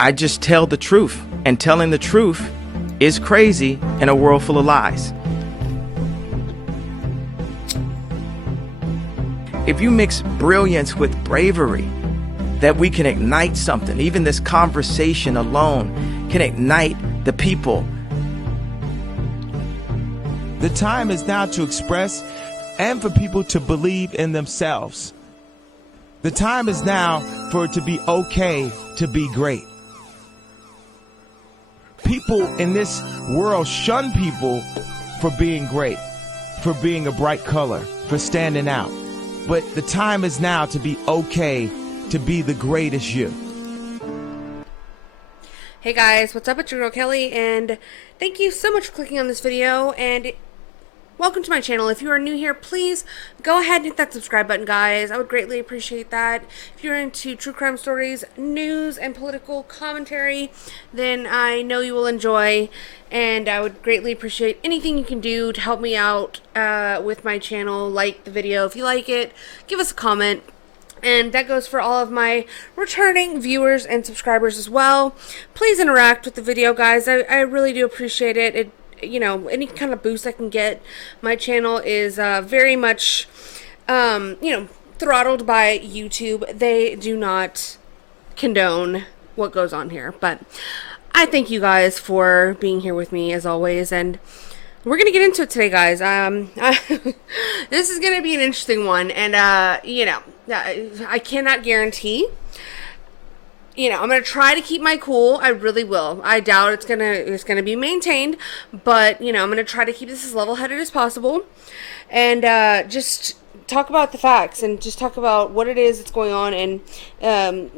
I just tell the truth, and telling the truth is crazy in a world full of lies. If you mix brilliance with bravery, that we can ignite something. Even this conversation alone can ignite the people. The time is now to express and for people to believe in themselves. The time is now for it to be okay to be great. People in this world shun people for being great, for being a bright color, for standing out. But the time is now to be okay to be the greatest you. Hey guys, what's up? It's your girl Kelly, and thank you so much for clicking on this video, and welcome to my channel. If you are new here, please go ahead and hit that subscribe button, guys. I would greatly appreciate that. If you're into true crime stories, news, and political commentary, then I know you will enjoy, and I would greatly appreciate anything you can do to help me out with my channel. Like the video if you like it, give us a comment. And that goes for all of my returning viewers and subscribers as well. Please interact with the video, guys. I really do appreciate it. You know, any kind of boost I can get. My channel is very much, you know, throttled by YouTube. They do not condone what goes on here. But I thank you guys for being here with me as always. And we're going to get into it today, guys. This is going to be an interesting one. And, you know, I cannot guarantee. You know, I'm going to try to keep my cool. I really will. I doubt it's going to be maintained, but you know, I'm going to try to keep this as level-headed as possible and just talk about the facts and just talk about what it is that's going on and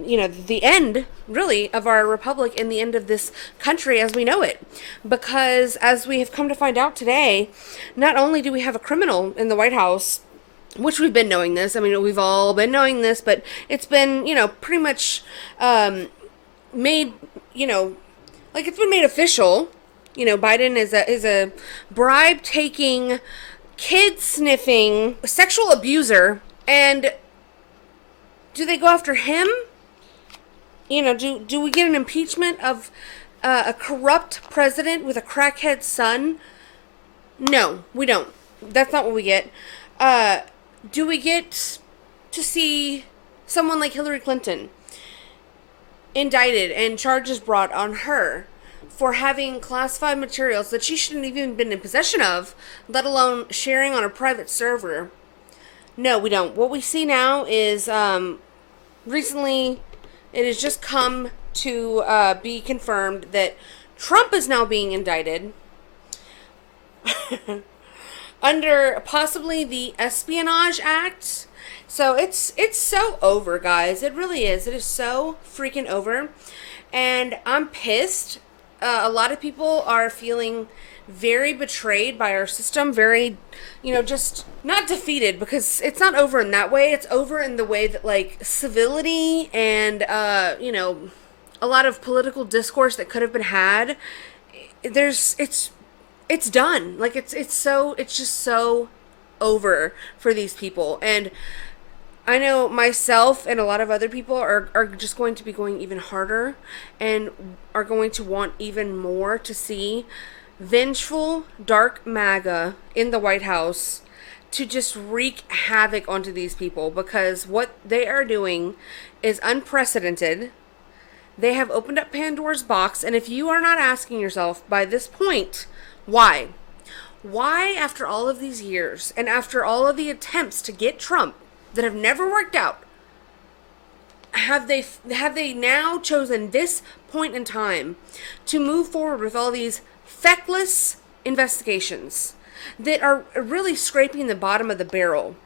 you know, the end really of our republic and the end of this country as we know it. Because as we have come to find out today, not only do we have a criminal in the White House, which we've been knowing this. I mean, we've all been knowing this, but it's been, you know, pretty much made, you know, like it's been made official. You know, Biden is a bribe-taking, kid-sniffing, sexual abuser. And do they go after him? You know, do we get an impeachment of a corrupt president with a crackhead son? No, we don't. That's not what we get. Do we get to see someone like Hillary Clinton indicted and charges brought on her for having classified materials that she shouldn't even been in possession of, let alone sharing on a private server? No, we don't. What we see now is recently it has just come to be confirmed that Trump is now being indicted under possibly the Espionage Act. So it's so over, guys. It really is. It is so freaking over. And I'm pissed. A lot of people are feeling very betrayed by our system. Very, you know, just not defeated, because it's not over in that way. It's over in the way that, like, civility and, you know, a lot of political discourse that could have been had. It's done. Like, it's just so over for these people. And I know myself and a lot of other people are just going to be going even harder and are going to want even more to see vengeful, dark MAGA in the White House to just wreak havoc onto these people, because what they are doing is unprecedented. They have opened up Pandora's box, and if you are not asking yourself by this point, why? Why, after all of these years and after all of the attempts to get Trump that have never worked out, have they now chosen this point in time to move forward with all these feckless investigations that are really scraping the bottom of the barrel?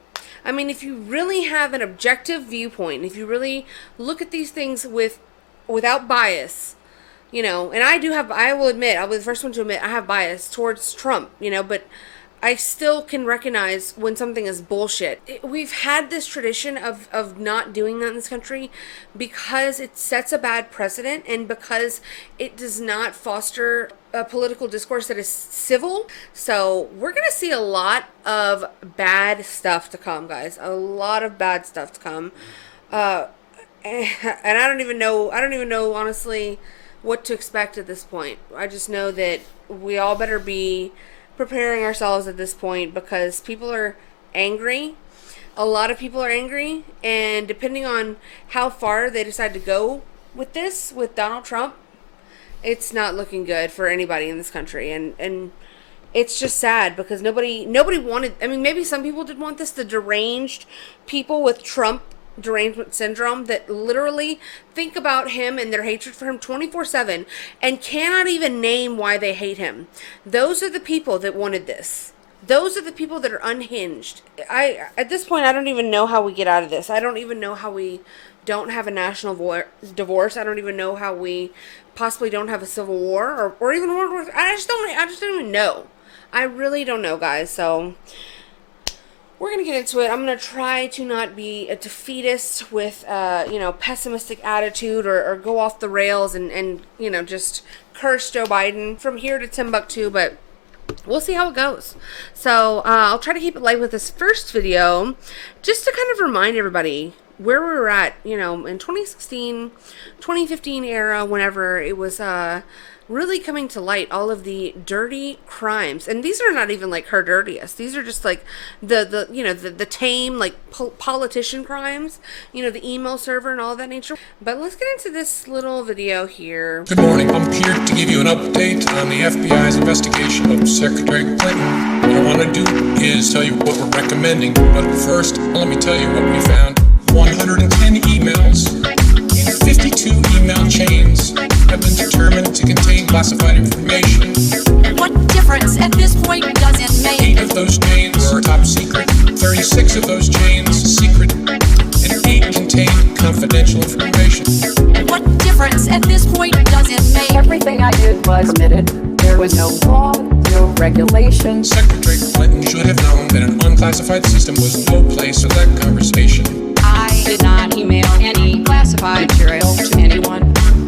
I mean, if you really have an objective viewpoint, if you really look at these things without bias, you know, and I will admit, I'll be the first one to admit I have bias towards Trump, you know, but I still can recognize when something is bullshit. We've had this tradition of not doing that in this country because it sets a bad precedent and because it does not foster a political discourse that is civil. So we're going to see a lot of bad stuff to come, guys. A lot of bad stuff to come. And I don't even know honestly what to expect at this point. I just know that we all better be preparing ourselves at this point, because people are angry. A lot of people are angry, and depending on how far they decide to go with this, with Donald Trump, it's not looking good for anybody in this country. And it's just sad, because nobody wanted, I mean, maybe some people did want this, the deranged people with Trump derangement syndrome that literally think about him and their hatred for him 24/7 and cannot even name why they hate him. Those are the people that wanted this. Those are the people that are unhinged. At this point, I don't even know how we get out of this. I don't even know how we don't have a national divorce. I don't even know how we possibly don't have a civil war, or even World War. I just don't even know. I really don't know, guys. So we're going to get into it. I'm going to try to not be a defeatist with, pessimistic attitude, or go off the rails and just curse Joe Biden from here to Timbuktu, but we'll see how it goes. So I'll try to keep it light with this first video, just to kind of remind everybody where we were at, in 2016, 2015 era, whenever it was really coming to light, all of the dirty crimes. And these are not even like her dirtiest. These are just like the tame, like politician crimes, the email server and all of that nature. But let's get into this little video here. Good morning. I'm here to give you an update on the FBI's investigation of Secretary Clinton. What I want to do is tell you what we're recommending. But first, let me tell you what we found. 110 emails in 52 email chains have been determined to contain classified information. What difference at this point does it make? 8 of those chains are top secret, 36 of those chains secret, and 8 contain confidential information. What difference at this point does it make? Everything I did was permitted. There was no law, no regulation. Secretary Clinton should have known that an unclassified system was no place for that conversation. I did not email any classified material to anyone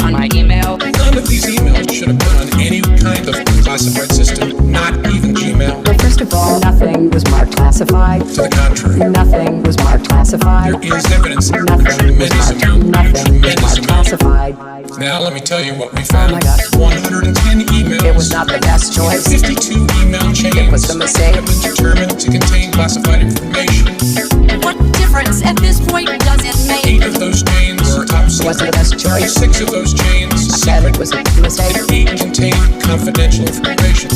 on my email. None of these emails should have been on any kind of unclassified system, not even Gmail. Well, first of all, nothing was marked classified. To the contrary, Nothing was marked classified. there is evidence, Nothing was marked classified. Now let me tell you what we found. Oh my God. 110 emails. It was not the best choice. 52 email chains It was a mistake. have been determined to contain classified information. What difference at this point does it 8 make? of those chains are top secret. Wasn't the best choice. 36 of those chains I said secret. it was a mistake. And 8 contain confidential information.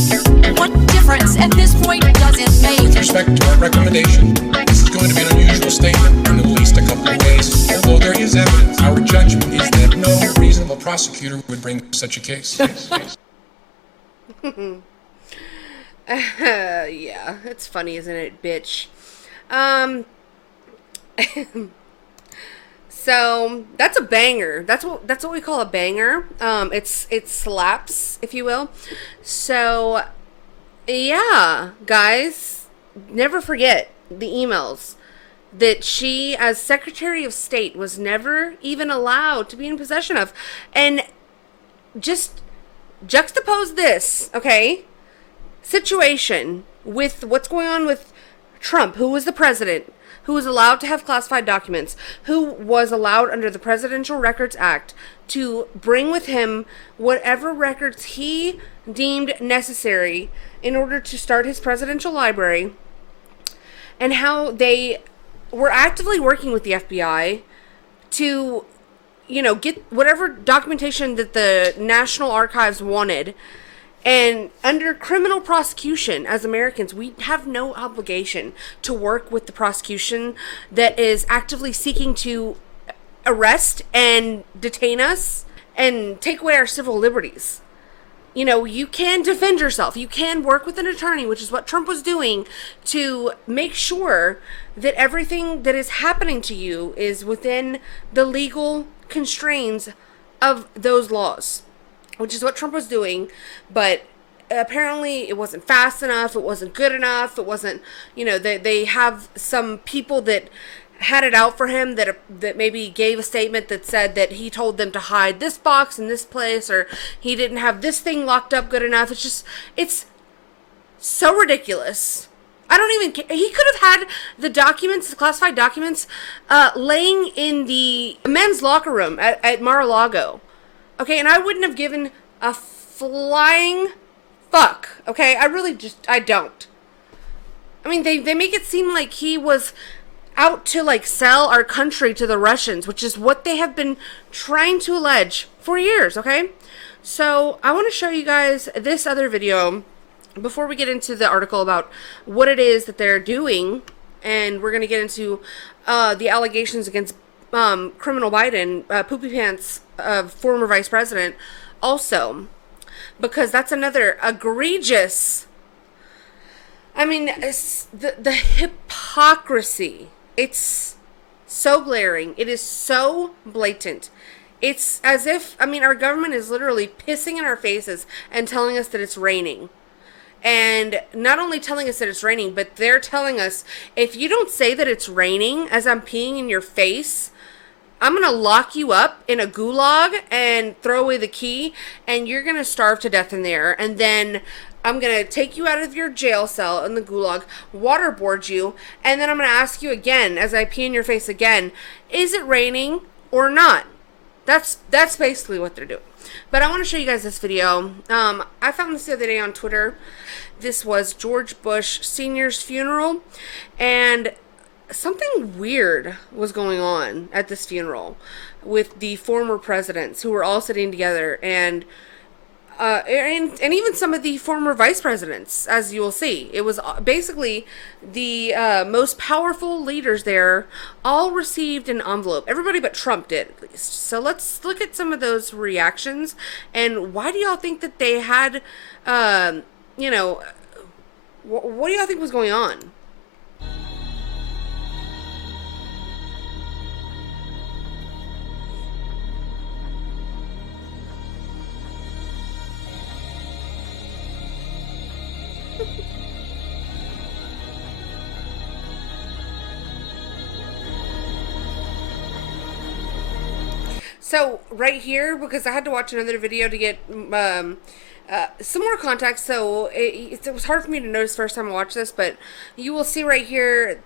What difference at this point does it With make? respect to our recommendation, this is going to be an unusual statement in at least a couple of ways. Although there is evidence, our judgment is that no reasonable prosecutor would bring such a case. Yeah, it's funny, isn't it, bitch? So that's a banger. That's what we call a banger. It slaps, if you will. So yeah, guys, never forget the emails that she, as Secretary of State, was never even allowed to be in possession of. And just juxtapose this, okay, situation with what's going on with Trump, who was the president, who was allowed to have classified documents, who was allowed under the Presidential Records Act to bring with him whatever records he deemed necessary in order to start his presidential library, and how they were actively working with the FBI to, get whatever documentation that the National Archives wanted. And under criminal prosecution, as Americans, we have no obligation to work with the prosecution that is actively seeking to arrest and detain us and take away our civil liberties. You can defend yourself. You can work with an attorney, which is what Trump was doing, to make sure that everything that is happening to you is within the legal constraints of those laws, which is what Trump was doing. But apparently it wasn't fast enough. It wasn't good enough. It wasn't, they have some people that had it out for him that maybe gave a statement that said that he told them to hide this box in this place, or he didn't have this thing locked up good enough. It's so ridiculous. I don't even care. He could have had the documents, the classified documents, laying in the men's locker room at Mar-a-Lago. Okay, and I wouldn't have given a flying fuck. Okay, I don't. I mean, they make it seem like he was out to, like, sell our country to the Russians, which is what they have been trying to allege for years, okay? So, I want to show you guys this other video before we get into the article about what it is that they're doing, and we're going to get into the allegations against criminal Biden, Poopy Pants, former vice president, also, because that's another egregious, I mean, the hypocrisy, it's so glaring, it is so blatant. It's as if, I mean, our government is literally pissing in our faces and telling us that it's raining. And not only telling us that it's raining, but they're telling us, if you don't say that it's raining as I'm peeing in your face, I'm going to lock you up in a gulag and throw away the key, and you're going to starve to death in there. And then I'm going to take you out of your jail cell in the gulag, waterboard you, and then I'm going to ask you again, as I pee in your face again, is it raining or not? That's basically what they're doing. But I want to show you guys this video. I found this the other day on Twitter. This was George Bush Sr.'s funeral, and something weird was going on at this funeral with the former presidents who were all sitting together, and even some of the former vice presidents, as you will see. It was basically the most powerful leaders there all received an envelope. Everybody but Trump did, at least. So let's look at some of those reactions, and why do y'all think that they had, you know, what do y'all think was going on? So right here, because I had to watch another video to get some more context, so it was hard for me to notice first time I watched this, but you will see right here,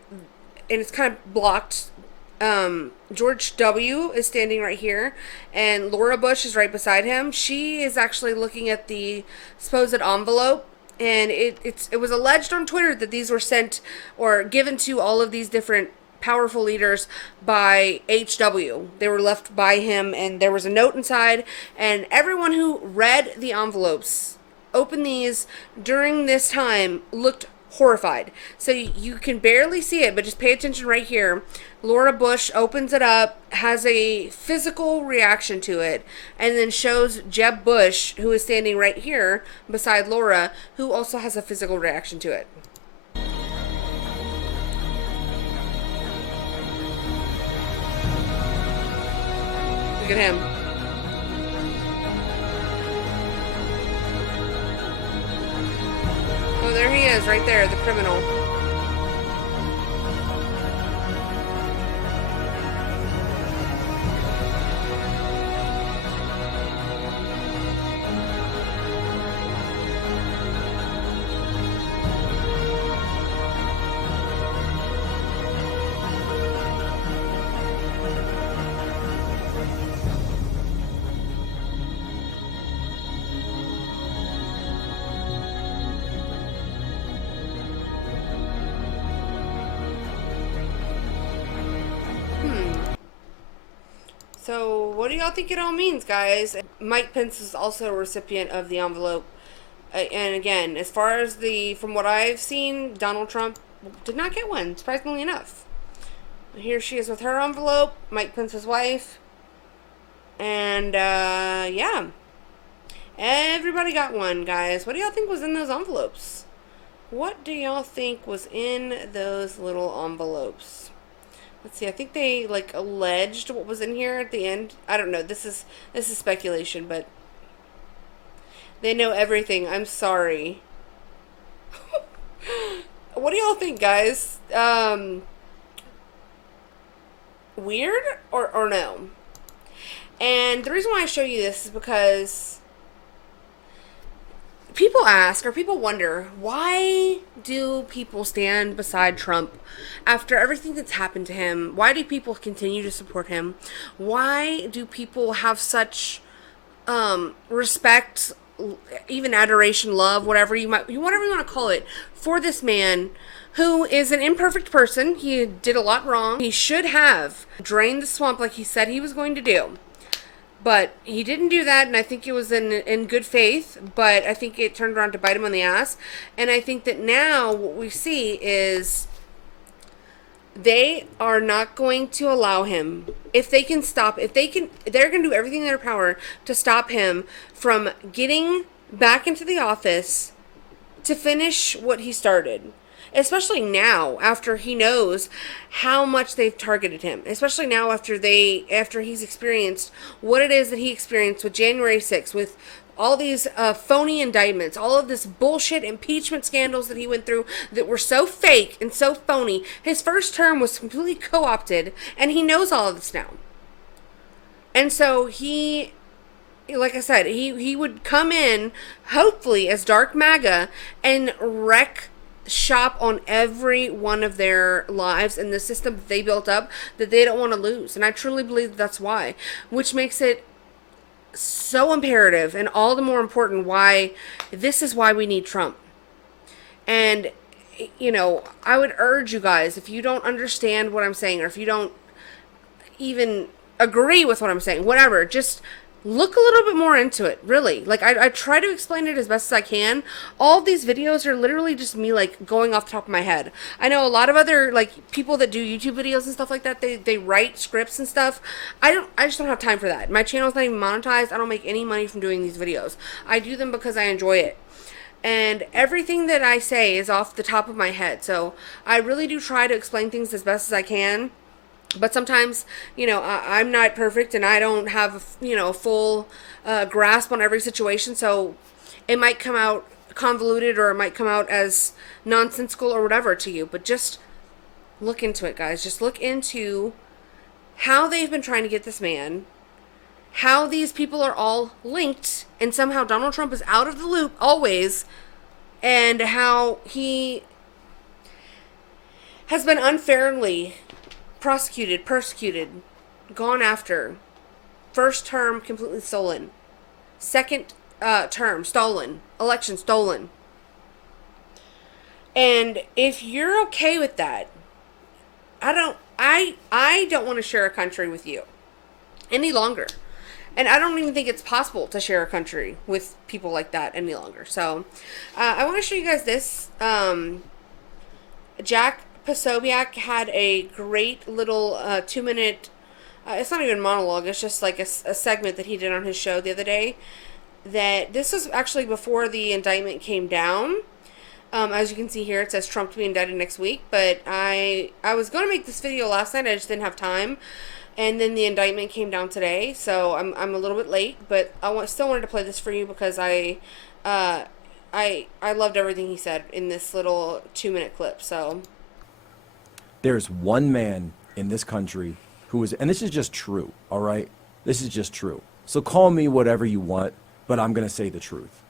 and it's kind of blocked, George W. is standing right here, and Laura Bush is right beside him. She is actually looking at the supposed envelope, and it was alleged on Twitter that these were sent or given to all of these different powerful leaders by HW. They were left by him, and there was a note inside, and everyone who read the envelopes, opened these during this time, looked horrified. So you can barely see it, but just pay attention right here. Laura Bush opens it up, has a physical reaction to it, and then shows Jeb Bush, who is standing right here beside Laura, who also has a physical reaction to it. Look at him. Oh, there he is, right there, the criminal. So, what do y'all think it all means, guys? Mike Pence is also a recipient of the envelope. And again, as far as from what I've seen, Donald Trump did not get one, surprisingly enough. Here she is with her envelope, Mike Pence's wife. And, yeah. Everybody got one, guys. What do y'all think was in those envelopes? What do y'all think was in those little envelopes? Let's see, I think they, like, alleged what was in here at the end. I don't know. This is speculation, but they know everything. I'm sorry. What do y'all think, guys? Weird or no? And the reason why I show you this is because people ask, or people wonder, why do people stand beside Trump after everything that's happened to him? Why do people continue to support him? Why do people have such respect, even adoration, love, whatever you want to call it, for this man who is an imperfect person? He did a lot wrong. He should have drained the swamp like he said he was going to do. But he didn't do that, and I think it was in good faith, but I think it turned around to bite him on the ass. And I think that now what we see is they are not going to allow him, if they can stop, they're going to do everything in their power to stop him from getting back into the office to finish what he started. Especially now, after he knows how much they've targeted him. Especially now after he's experienced what it is that he experienced with January 6th, with all these phony indictments, all of this bullshit impeachment scandals that he went through that were so fake and so phony. His first term was completely co-opted, and he knows all of this now. And so he, like I said, he would come in, hopefully as Dark MAGA, and wreck shop on every one of their lives and the system that they built up that they don't want to lose. And I truly believe that's why, which makes it so imperative and all the more important why this is why we need Trump. And, you know, I would urge you guys, if you don't understand what I'm saying, or if you don't even agree with what I'm saying, whatever, just look a little bit more into it, really. Like, I try to explain it as best as I can. All of these videos are literally just me, like, going off the top of my head. I know a lot of other, like, people that do YouTube videos and stuff like that, they write scripts and stuff. I just don't have time for that. My channel's not even monetized. I don't make any money from doing these videos. I do them because I enjoy it. And everything that I say is off the top of my head. So I really do try to explain things as best as I can. But sometimes, you know, I'm not perfect and I don't have, you know, a full grasp on every situation. So it might come out convoluted, or it might come out as nonsensical or whatever to you. But just look into it, guys. Just look into how they've been trying to get this man, how these people are all linked, and somehow Donald Trump is out of the loop always, and how he has been unfairly prosecuted, persecuted, gone after. First term completely stolen. Second term stolen. Election stolen. And if you're okay with that, I don't want to share a country with you any longer. And I don't even think it's possible to share a country with people like that any longer. So I want to show you guys this. Jack Posobiec had a great little 2-minute, it's not even monologue, it's just like a segment that he did on his show the other day. That this was actually before the indictment came down. As you can see here, it says Trump to be indicted next week. But I was going to make this video last night, I just didn't have time. And then the indictment came down today, so I'm a little bit late. But I still wanted to play this for you because I loved everything he said in this little 2-minute clip. So there's one man in this country who is, and this is just true, all right? This is just true. So call me whatever you want, but I'm going to say the truth.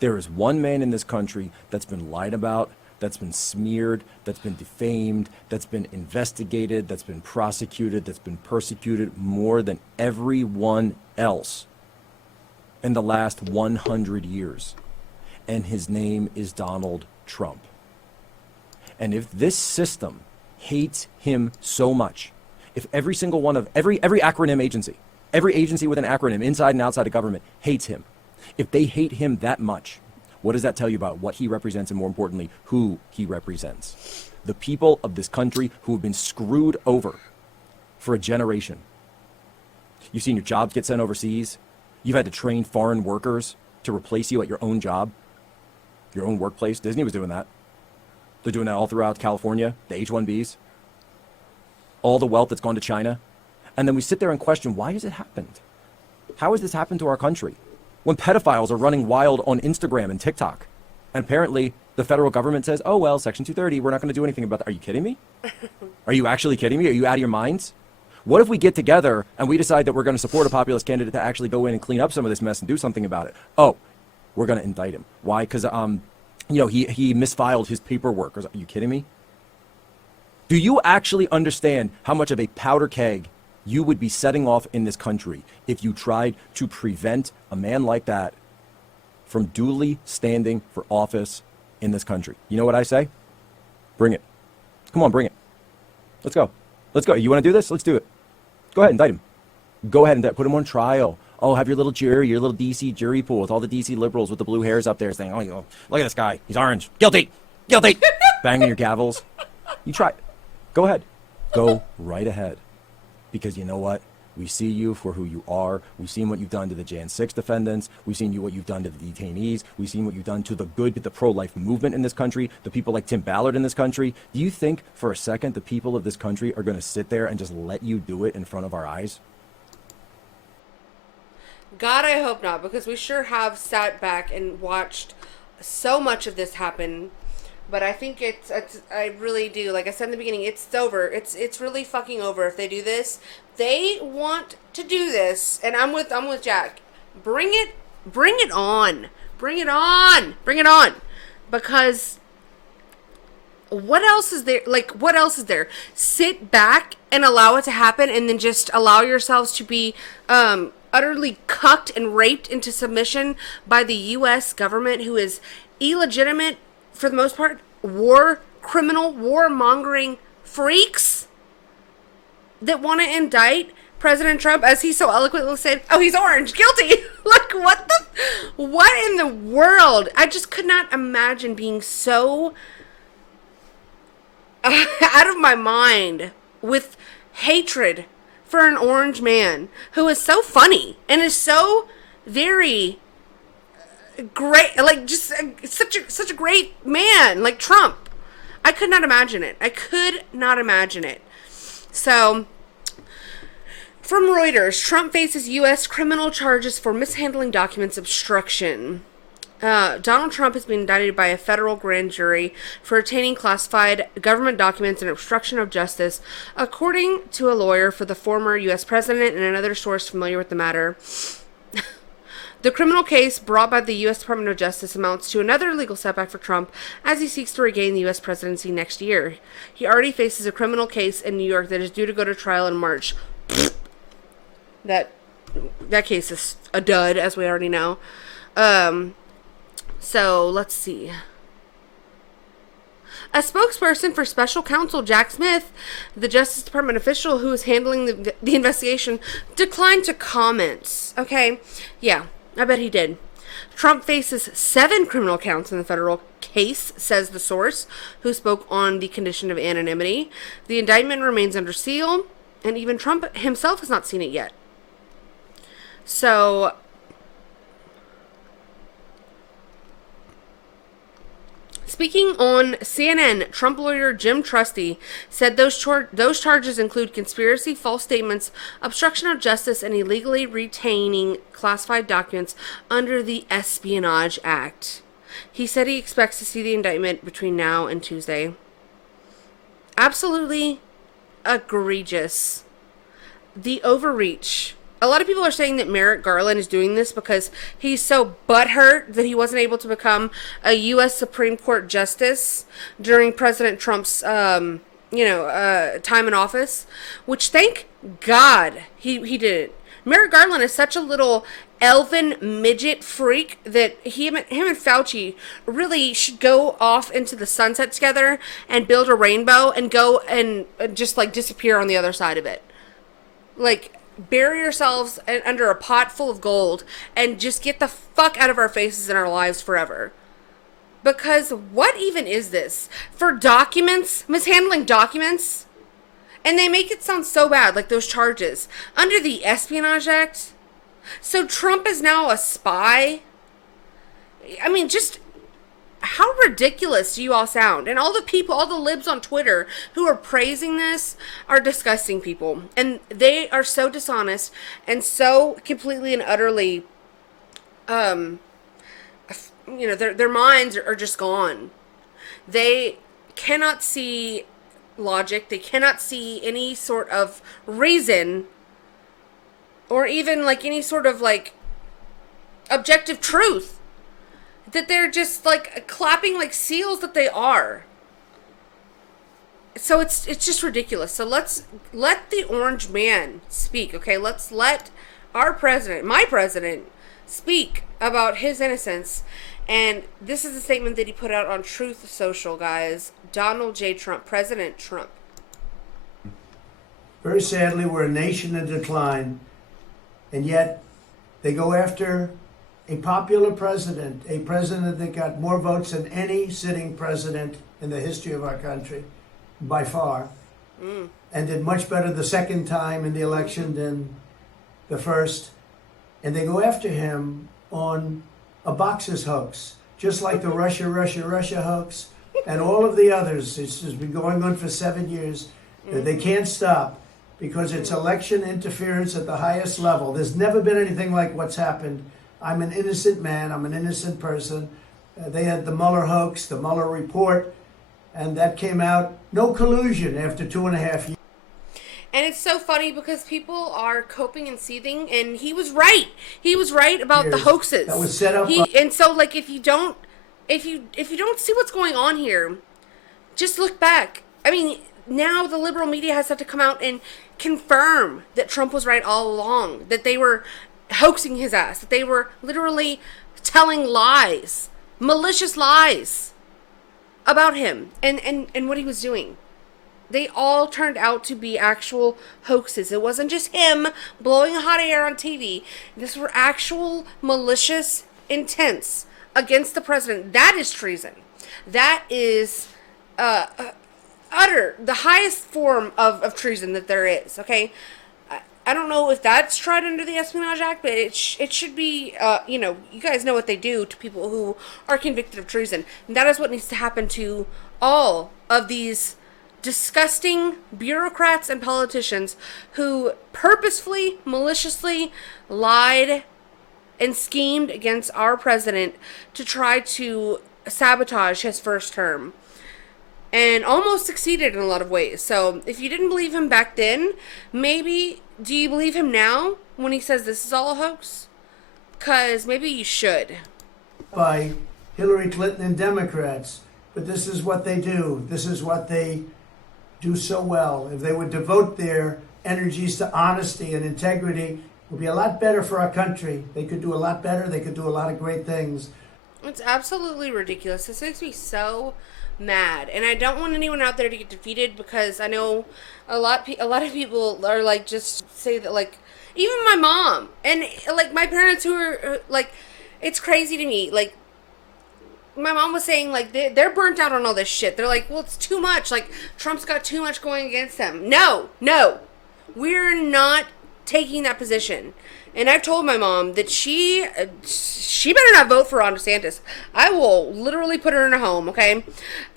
There is one man in this country that's been lied about, that's been smeared, that's been defamed, that's been investigated, that's been prosecuted, that's been persecuted more than everyone else in the last 100 years. And his name is Donald Trump. And if this system hates him so much, if every single one of every acronym agency, every agency with an acronym inside and outside of government hates him, if they hate him that much, what does that tell you about what he represents, and more importantly, who he represents? The people of this country who have been screwed over for a generation. You've seen your jobs get sent overseas. You've had to train foreign workers to replace you at your own job, your own workplace. Disney was doing that. They're doing that all throughout California, the H-1Bs, all the wealth that's gone to China. And then we sit there and question, why has it happened? How has this happened to our country? When pedophiles are running wild on Instagram and TikTok, and apparently the federal government says, oh, well, Section 230, we're not going to do anything about that. Are you kidding me? Are you actually kidding me? Are you out of your minds? What if we get together and we decide that we're going to support a populist candidate to actually go in and clean up some of this mess and do something about it? Oh, we're going to indict him. Why? Because, he misfiled his paperwork. Are you kidding me? Do you actually understand how much of a powder keg you would be setting off in this country if you tried to prevent a man like that from duly standing for office in this country? You know what I say? Bring it. Come on, bring it. Let's go. Let's go. You want to do this? Let's do it. Go ahead, indict him. Go ahead and put him on trial. Oh, have your little jury, your little DC jury pool with all the DC liberals with the blue hairs up there saying, oh, look at this guy. He's orange. Guilty. Guilty. Banging your gavels. You try. Go ahead. Go right ahead. Because you know what? We see you for who you are. We've seen what you've done to the Jan 6 defendants. We've seen what you've done to the detainees. We've seen what you've done to the pro-life movement in this country, the people like Tim Ballard in this country. Do you think for a second the people of this country are going to sit there and just let you do it in front of our eyes? God, I hope not, because we sure have sat back and watched so much of this happen. But I think it's I really do. Like I said in the beginning, it's over. It's really fucking over if they do this. They want to do this, and I'm with Jack. Bring it on. Bring it on. Bring it on. Because what else is there? Like, what else is there? Sit back and allow it to happen, and then just allow yourselves to be utterly cucked and raped into submission by the U.S. government, who is illegitimate, for the most part, war criminal, warmongering freaks that want to indict President Trump, as he so eloquently said, oh, he's orange, guilty. Like, what in the world? I just could not imagine being so out of my mind with hatred for an orange man who is so funny and is so very great, like just such a great man, like Trump. I could not imagine it. I could not imagine it. So, from Reuters, Trump faces U.S. criminal charges for mishandling documents obstruction. Donald Trump has been indicted by a federal grand jury for obtaining classified government documents and obstruction of justice, according to a lawyer for the former U.S. president and another source familiar with the matter. The criminal case brought by the U.S. Department of Justice amounts to another legal setback for Trump as he seeks to regain the U.S. presidency next year. He already faces a criminal case in New York that is due to go to trial in March. That case is a dud, as we already know. So, let's see. A spokesperson for special counsel Jack Smith, the Justice Department official who is handling the investigation, declined to comment. Okay, yeah, I bet he did. Trump faces 7 criminal counts in the federal case, says the source, who spoke on the condition of anonymity. The indictment remains under seal, and even Trump himself has not seen it yet. So, speaking on CNN, Trump lawyer Jim Trusty said those charges include conspiracy, false statements, obstruction of justice, and illegally retaining classified documents under the Espionage Act. He said he expects to see the indictment between now and Tuesday. Absolutely egregious. The overreach. A lot of people are saying that Merrick Garland is doing this because he's so butthurt that he wasn't able to become a U.S. Supreme Court justice during President Trump's, time in office. Which, thank God, he didn't. Merrick Garland is such a little elven midget freak that him and Fauci really should go off into the sunset together and build a rainbow and go and just, like, disappear on the other side of it. Like, bury yourselves under a pot full of gold and just get the fuck out of our faces and our lives forever. Because what even is this? For documents? Mishandling documents? And they make it sound so bad, like those charges. Under the Espionage Act? So Trump is now a spy? I mean, just how ridiculous do you all sound? And all the people, all the libs on Twitter who are praising this are disgusting people. And they are so dishonest and so completely and utterly, their minds are just gone. They cannot see logic. They cannot see any sort of reason or even like any sort of like objective truth that they're just like clapping like seals that they are. So it's just ridiculous. So let's let the orange man speak, okay? Let's let our president, my president, speak about his innocence. And this is a statement that he put out on Truth Social, guys. Donald J. Trump, President Trump. Very sadly, we're a nation in decline, and yet they go after a popular president, a president that got more votes than any sitting president in the history of our country, by far, and did much better the second time in the election than the first. And they go after him on a boxes hoax, just like the Russia hoax and all of the others. It's has been going on for 7 years. They can't stop because it's election interference at the highest level. There's never been anything like what's happened. I'm an innocent man. I'm an innocent person. They had the Mueller hoax, the Mueller report, and that came out, no collusion after 2.5 years. And it's so funny because people are coping and seething, and he was right. He was right about the hoaxes. That was set up. And so, like, if you don't see what's going on here, just look back. I mean, now the liberal media has had to come out and confirm that Trump was right all along, that they were hoaxing his ass, that they were literally telling lies, malicious lies about him and what he was doing. They all turned out to be actual hoaxes. It wasn't just him blowing hot air on TV. These were actual malicious intents against the president. That is treason. That is utter, the highest form of treason that there is, okay? I don't know if that's tried under the Espionage Act, but it should be, you know, you guys know what they do to people who are convicted of treason. And that is what needs to happen to all of these disgusting bureaucrats and politicians who purposefully, maliciously lied and schemed against our president to try to sabotage his first term. And almost succeeded in a lot of ways. So if you didn't believe him back then, maybe do you believe him now when he says this is all a hoax? Because maybe you should. By Hillary Clinton and Democrats. But this is what they do. This is what they do so well. If they would devote their energies to honesty and integrity, it would be a lot better for our country. They could do a lot better. They could do a lot of great things. It's absolutely ridiculous. This makes me so mad, and I don't want anyone out there to get defeated, because I know a lot of people are like, just say that, like, even my mom and like my parents who are like, it's crazy to me. Like, my mom was saying, like, they're burnt out on all this shit. They're like, well, it's too much. Like, Trump's got too much going against them. No, we're not taking that position. And I've told my mom that she better not vote for Ron DeSantis. I will literally put her in a home, okay?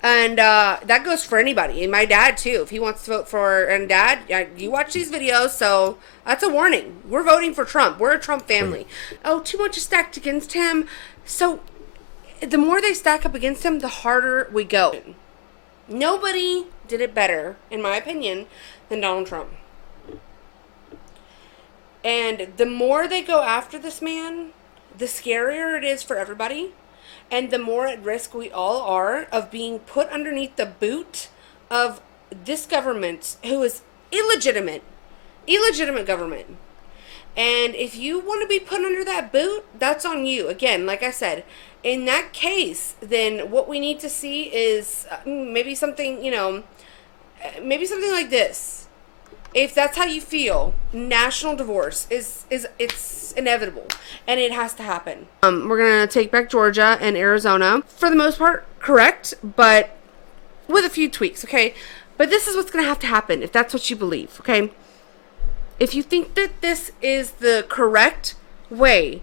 And that goes for anybody. And my dad, too, if he wants to vote for... And Dad, you watch these videos, so that's a warning. We're voting for Trump. We're a Trump family. Oh, too much is stacked against him. So the more they stack up against him, the harder we go. Nobody did it better, in my opinion, than Donald Trump. And the more they go after this man, the scarier it is for everybody. And the more at risk we all are of being put underneath the boot of this government, who is illegitimate government. And if you want to be put under that boot, that's on you. Again, like I said, in that case, then what we need to see is maybe something, you know, maybe something like this. If that's how you feel, national divorce is it's inevitable, and it has to happen. We're gonna take back Georgia and Arizona, for the most part, correct, but with a few tweaks, okay? But this is what's gonna have to happen if that's what you believe, okay? If you think that this is the correct way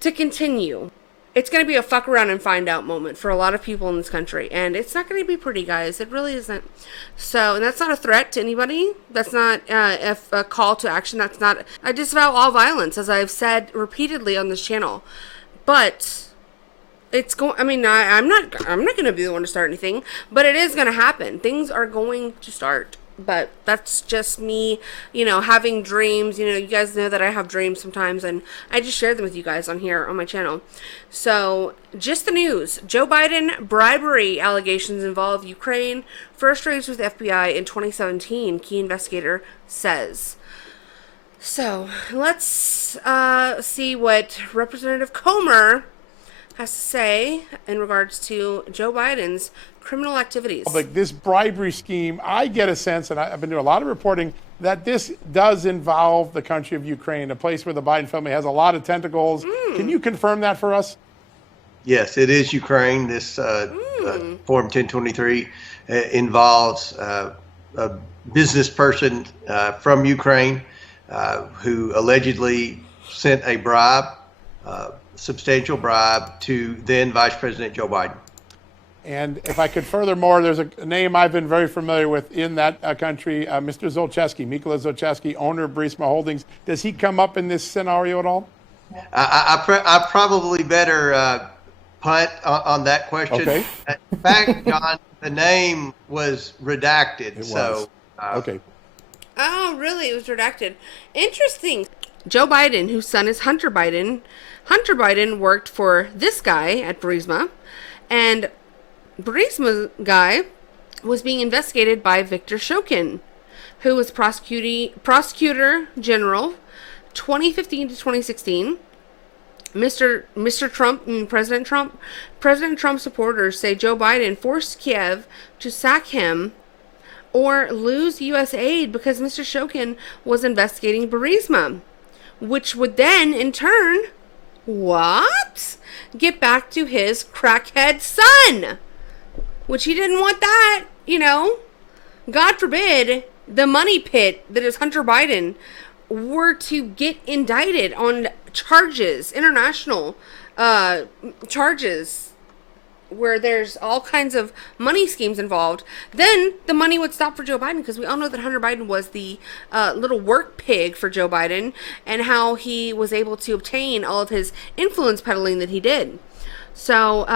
to continue, it's going to be a fuck around and find out moment for a lot of people in this country. And it's not going to be pretty, guys. It really isn't. So, and that's not a threat to anybody. That's not a call to action. That's not... I disavow all violence, as I've said repeatedly on this channel. But it's going... I mean, I'm not going to be the one to start anything. But it is going to happen. Things are going to start. But that's just me, you know, having dreams. You know, you guys know that I have dreams sometimes, and I just share them with you guys on here on my channel. So, just the news. Joe Biden bribery allegations involve Ukraine. First raised with FBI in 2017, key investigator says. So, let's see what Representative Comer has to say in regards to Joe Biden's criminal activities. Like this bribery scheme, I get a sense, and I've been doing a lot of reporting, that this does involve the country of Ukraine, a place where the Biden family has a lot of tentacles. Can you confirm that for us? Yes, it is Ukraine. This Form 1023 involves a business person from Ukraine who allegedly sent a bribe, substantial bribe, to then Vice President Joe Biden. And if I could furthermore, there's a name I've been very familiar with in that country, Mr. Zlochevsky, Mykola Zlochevsky, owner of Burisma Holdings. Does he come up in this scenario at all? I probably better punt on that question. Okay. In fact, John, the name was redacted. It was. So, okay. Oh, really? It was redacted. Interesting. Joe Biden, whose son is Hunter Biden. Hunter Biden worked for this guy at Burisma, and Burisma guy was being investigated by Victor Shokin, who was prosecutor general 2015 to 2016. Mr. Trump, President Trump supporters say Joe Biden forced Kiev to sack him or lose U.S. aid because Mr. Shokin was investigating Burisma, which would then, in turn, what? Get back to his crackhead son, which he didn't want that, you know. God forbid the money pit that is Hunter Biden were to get indicted on charges, international charges, where there's all kinds of money schemes involved. Then the money would stop for Joe Biden, because we all know that Hunter Biden was the little work pig for Joe Biden, and how he was able to obtain all of his influence peddling that he did. So,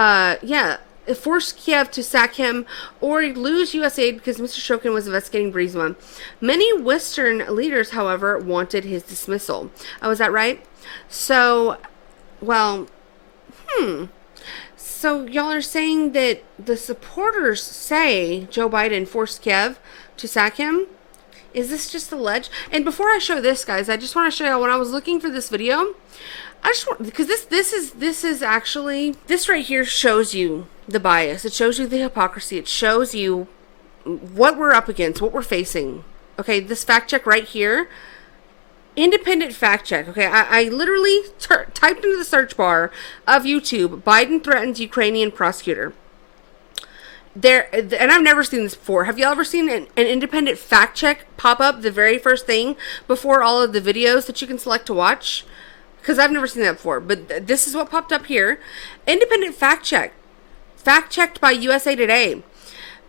yeah, force Kiev to sack him or lose U.S. aid because Mr. Shokin was investigating Burisma. Many Western leaders, however, wanted his dismissal. Oh, is that right? So, well, So y'all are saying that the supporters say Joe Biden forced Kiev to sack him? Is this just alleged? And before I show this, guys, I just want to show you when I was looking for this video, I just want, because this is actually, this right here shows you the bias. It shows you the hypocrisy. It shows you what we're up against, what we're facing. Okay, this fact check right here, independent fact check. Okay, I literally typed into the search bar of YouTube, Biden threatens Ukrainian prosecutor. There, and I've never seen this before. Have y'all ever seen an independent fact check pop up the very first thing before all of the videos that you can select to watch? Because I've never seen that before. But this is what popped up here. Independent fact check. Fact checked by USA Today.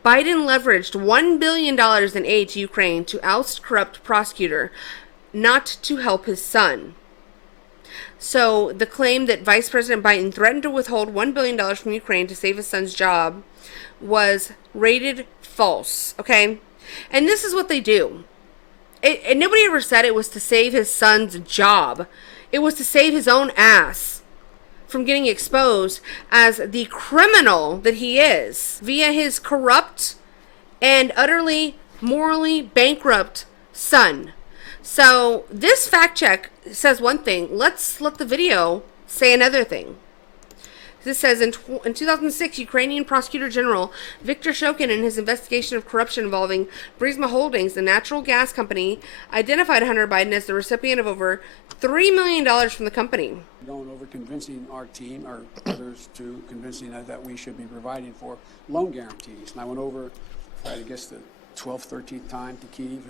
Biden leveraged $1 billion in aid to Ukraine to oust corrupt prosecutor, not to help his son. So the claim that Vice President Biden threatened to withhold $1 billion from Ukraine to save his son's job was rated false. Okay? And this is what they do. And nobody ever said it was to save his son's job. It was to save his own ass from getting exposed as the criminal that he is via his corrupt and utterly morally bankrupt son. So this fact check says one thing. Let's let the video say another thing. This says, in 2006, Ukrainian Prosecutor General Victor Shokin, in his investigation of corruption involving Burisma Holdings, the natural gas company, identified Hunter Biden as the recipient of over $3 million from the company. Going over convincing our team, or others, to convincing us that we should be providing for loan guarantees. And I went over, I guess, the 12th, 13th time to Kyiv,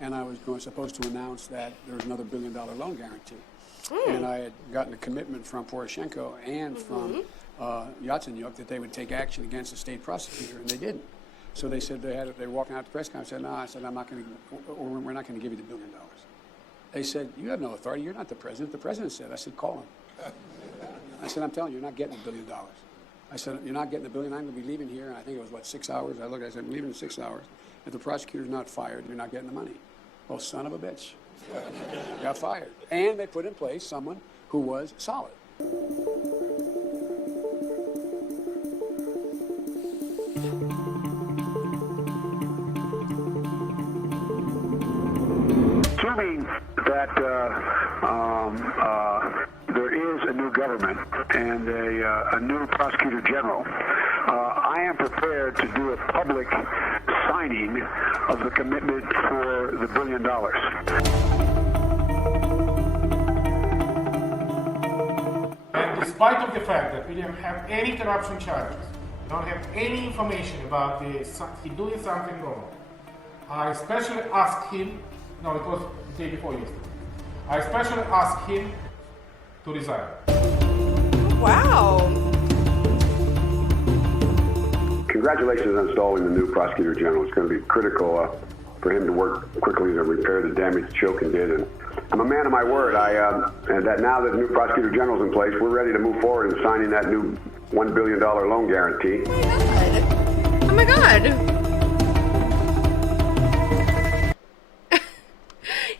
and I was supposed to announce that there was another $1 billion loan guarantee. And I had gotten a commitment from Poroshenko and from Yatsenyuk that they would take action against the state prosecutor, and they didn't. So they said they were walking out the press conference. I said, no, I said, I'm not going to, or we're not going to give you the $1 billion. They said, you have no authority. You're not the president. The president said. I said, call him. I said, I'm telling you, you're not getting $1 billion. I said, you're not getting the $1 billion. I'm going to be leaving here. And I think it was, what, 6 hours? I looked, I said, I'm leaving in 6 hours. If the prosecutor's not fired, you're not getting the money. Oh, son of a bitch. Got fired. And they put in place someone who was solid. Assuming that there is a new government and a new prosecutor general, I am prepared to do a public signing of the commitment for the $1 billion. And despite of the fact that we didn't have any corruption charges, we don't have any information about he doing something wrong, I especially asked him, no, it was the day before yesterday, I especially asked him to resign. Wow. Congratulations on installing the new prosecutor general. It's going to be critical for him to work quickly to repair the damage Shokin did. And I'm a man of my word. And that now that the new prosecutor general is in place, we're ready to move forward in signing that new $1 billion loan guarantee. Oh my God.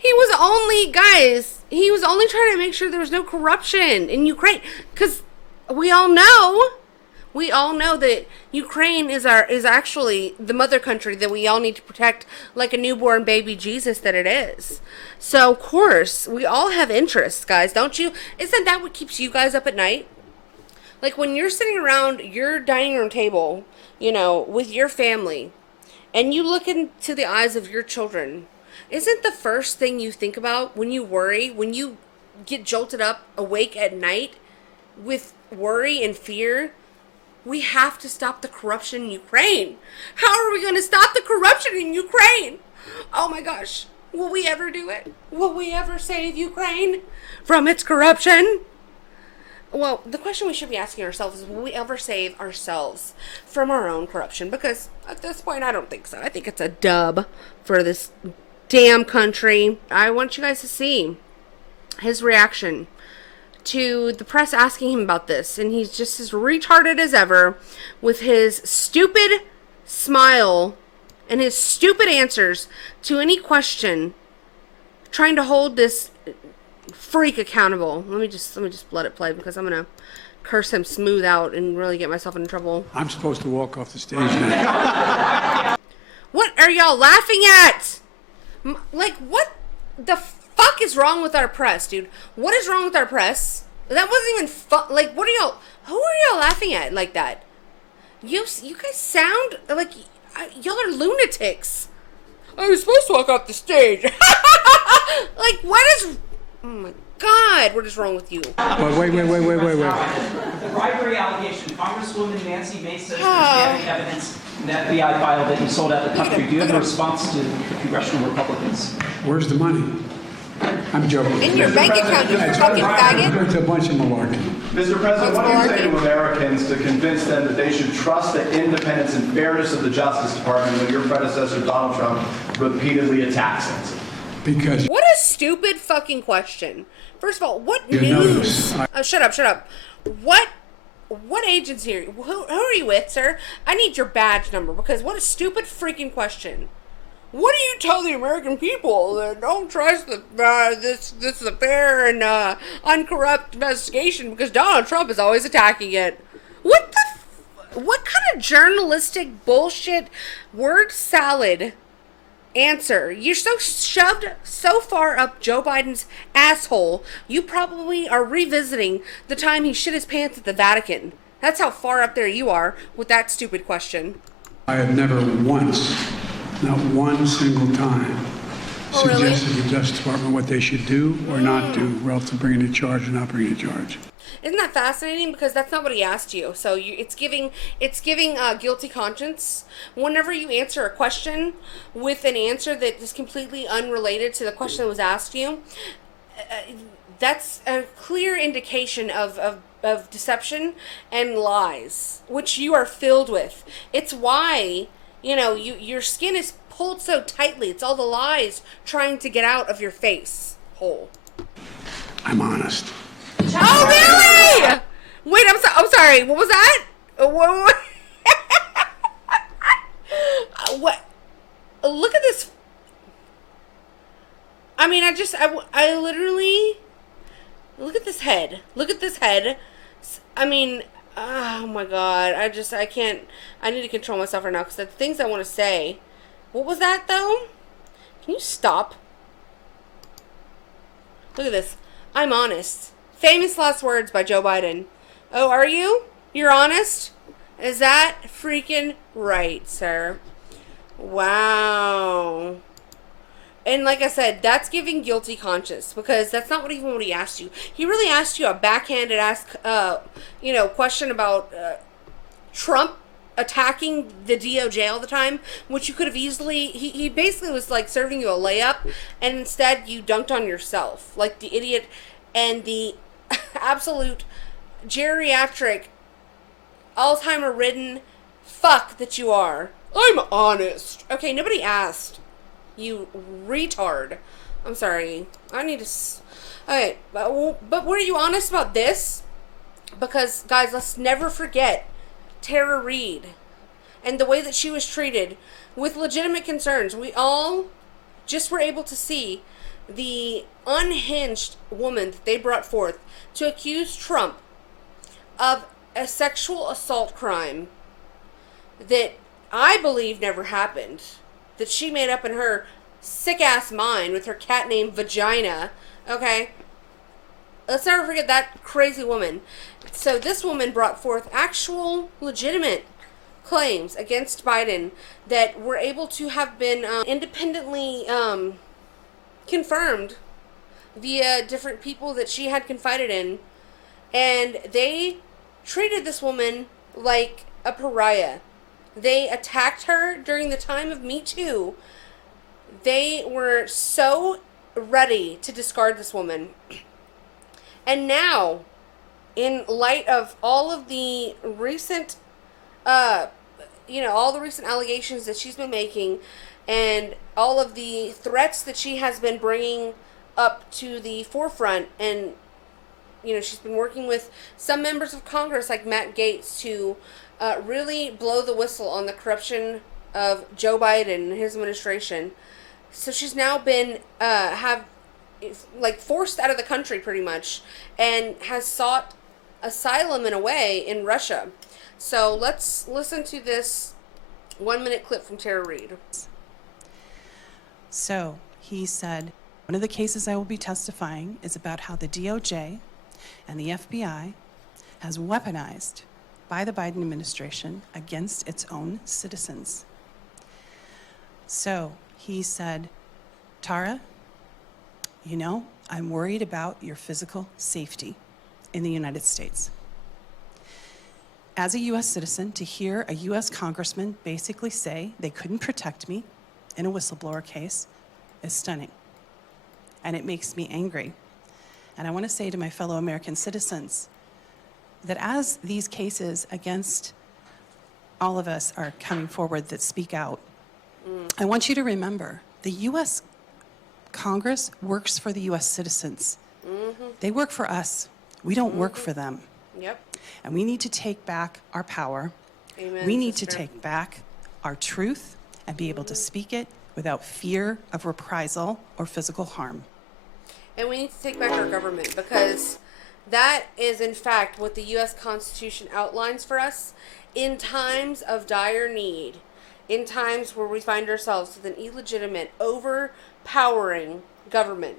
He was only trying to make sure there was no corruption in Ukraine, because we all know that Ukraine is actually the mother country that we all need to protect like a newborn baby Jesus that it is. So of course we all have interests, guys, don't you? Isn't that what keeps you guys up at night? Like when you're sitting around your dining room table, you know, with your family, and you look into the eyes of your children, isn't the first thing you think about when you worry, when you get jolted up awake at night with worry and fear, we have to stop the corruption in Ukraine? How are we going to stop the corruption in Ukraine? Oh my gosh. Will we ever do it? Will we ever save Ukraine from its corruption? Well, the question we should be asking ourselves is, will we ever save ourselves from our own corruption? Because at this point, I don't think so. I think it's a dub for this damn country. I want you guys to see his reaction to the press asking him about this, and he's just as retarded as ever with his stupid smile and his stupid answers to any question, trying to hold this freak accountable. Let me just let it play, because I'm gonna curse him smooth out and really get myself in trouble. I'm supposed to walk off the stage now. What are y'all laughing at? Like, what the fuck is wrong with our press, dude? What is wrong with our press? That wasn't even fun. Like, what are y'all, who are y'all laughing at like that? You guys sound like y'all are lunatics. I was supposed to walk off the stage. Like, what is, oh my God, what is wrong with you? Wait. The bribery allegation, Congresswoman Nancy Mason having evidence in the FBI file that you sold out the country. Do you have a response to the congressional Republicans? Where's the money? I'm joking. In your bank account, you fucking faggot. It's a bunch of malarkey. Mr. President, what do you say to Americans to convince them that they should trust the independence and fairness of the Justice Department when your predecessor, Donald Trump, repeatedly attacks it? Because what a stupid fucking question. First of all, what news? Shut up. What agency who are you with, sir? I need your badge number, because what a stupid freaking question. What do you tell the American people that don't trust this fair and uncorrupt investigation because Donald Trump is always attacking it? What kind of journalistic bullshit word salad answer? You're so shoved so far up Joe Biden's asshole, you probably are revisiting the time he shit his pants at the Vatican. That's how far up there you are with that stupid question. I have never once, not one single time, suggested to the Justice Department what they should do or not do relative to bringing a charge or not bringing a charge. Isn't that fascinating? Because that's not what he asked you. So it's giving guilty conscience. Whenever you answer a question with an answer that is completely unrelated to the question that was asked you, that's a clear indication of deception and lies, which you are filled with. It's why, your skin is pulled so tightly. It's all the lies trying to get out of your face hole. I'm honest. Oh, really? Wait, I'm sorry. What was that? What? What? Look at this. I mean, I literally, look at this head. Look at this head. I mean, oh my God. I can't, I need to control myself right now because the things I want to say. What was that though? Can you stop? Look at this. I'm honest. Famous last words by Joe Biden. Oh, are you? You're honest? Is that freaking right, sir? Wow. And like I said, that's giving guilty conscience because that's not even what he asked you. He really asked you a backhanded question about Trump attacking the DOJ all the time, which you could have easily, he basically was like serving you a layup, and instead you dunked on yourself like the idiot and the absolute geriatric Alzheimer-ridden fuck that you are. I'm honest. Okay, nobody asked. You retard. I'm sorry. I need to... Okay, but were you honest about this? Because, guys, let's never forget Tara Reid and the way that she was treated with legitimate concerns. We all just were able to see the unhinged woman that they brought forth to accuse Trump of a sexual assault crime that I believe never happened, that she made up in her sick-ass mind with her cat named Vagina, okay? Let's never forget that crazy woman. So this woman brought forth actual, legitimate claims against Biden that were able to have been independently confirmed via different people that she had confided in. And they treated this woman like a pariah. They attacked her during the time of Me Too. They were so ready to discard this woman. And now, in light of all of the recent, all the recent allegations that she's been making and all of the threats that she has been bringing up to the forefront, and, she's been working with some members of Congress like Matt Gaetz to really blow the whistle on the corruption of Joe Biden and his administration. So she's now been forced out of the country pretty much, and has sought asylum in a way in Russia. So let's listen to this 1-minute clip from Tara Reid. So he said, one of the cases I will be testifying is about how the DOJ and the FBI has weaponized by the Biden administration against its own citizens. So he said, Tara, I'm worried about your physical safety in the United States. As a U.S. citizen, to hear a U.S. congressman basically say they couldn't protect me in a whistleblower case is stunning. And it makes me angry. And I want to say to my fellow American citizens that as these cases against all of us are coming forward that speak out, I want you to remember the U.S. Congress works for the U.S. citizens. Mm-hmm. They work for us. We don't work for them. Yep. And we need to take back our power. Amen, we need sister. to take back our truth and be able to speak it without fear of reprisal or physical harm. And we need to take back our government, because that is, in fact, what the U.S. Constitution outlines for us in times of dire need, in times where we find ourselves with an illegitimate, overpowering government.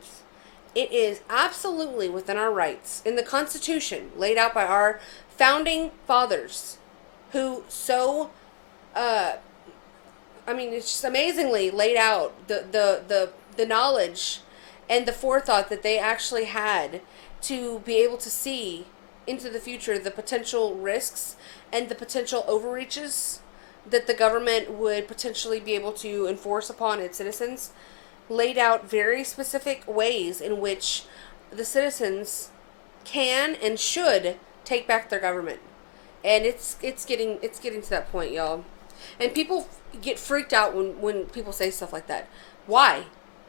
It is absolutely within our rights, in the Constitution laid out by our founding fathers, who so, it's just amazingly laid out the knowledge and the forethought that they actually had to be able to see into the future the potential risks and the potential overreaches that the government would potentially be able to enforce upon its citizens, laid out very specific ways in which the citizens can and should take back their government. And it's getting to that point, y'all. And people get freaked out when people say stuff like that. Why?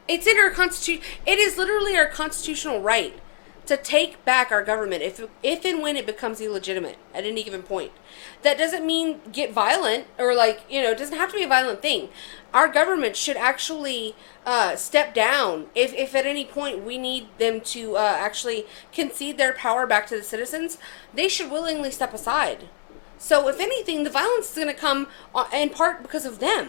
It's in our constitution. It is literally our constitutional right to take back our government if and when it becomes illegitimate at any given point. That doesn't mean get violent or like, you know, it doesn't have to be a violent thing. Our government should actually step down if at any point we need them to actually concede their power back to the citizens. They should willingly step aside. So if anything, the violence is going to come in part because of them.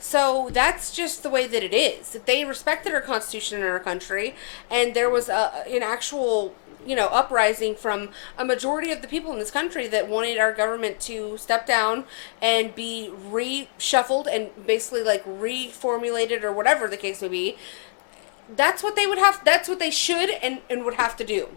So that's just the way that it is. If they respected our Constitution in our country, and there was an actual, you know, uprising from a majority of the people in this country that wanted our government to step down and be reshuffled and basically like reformulated or whatever the case may be, that's what they would have. That's what they should and would have to do.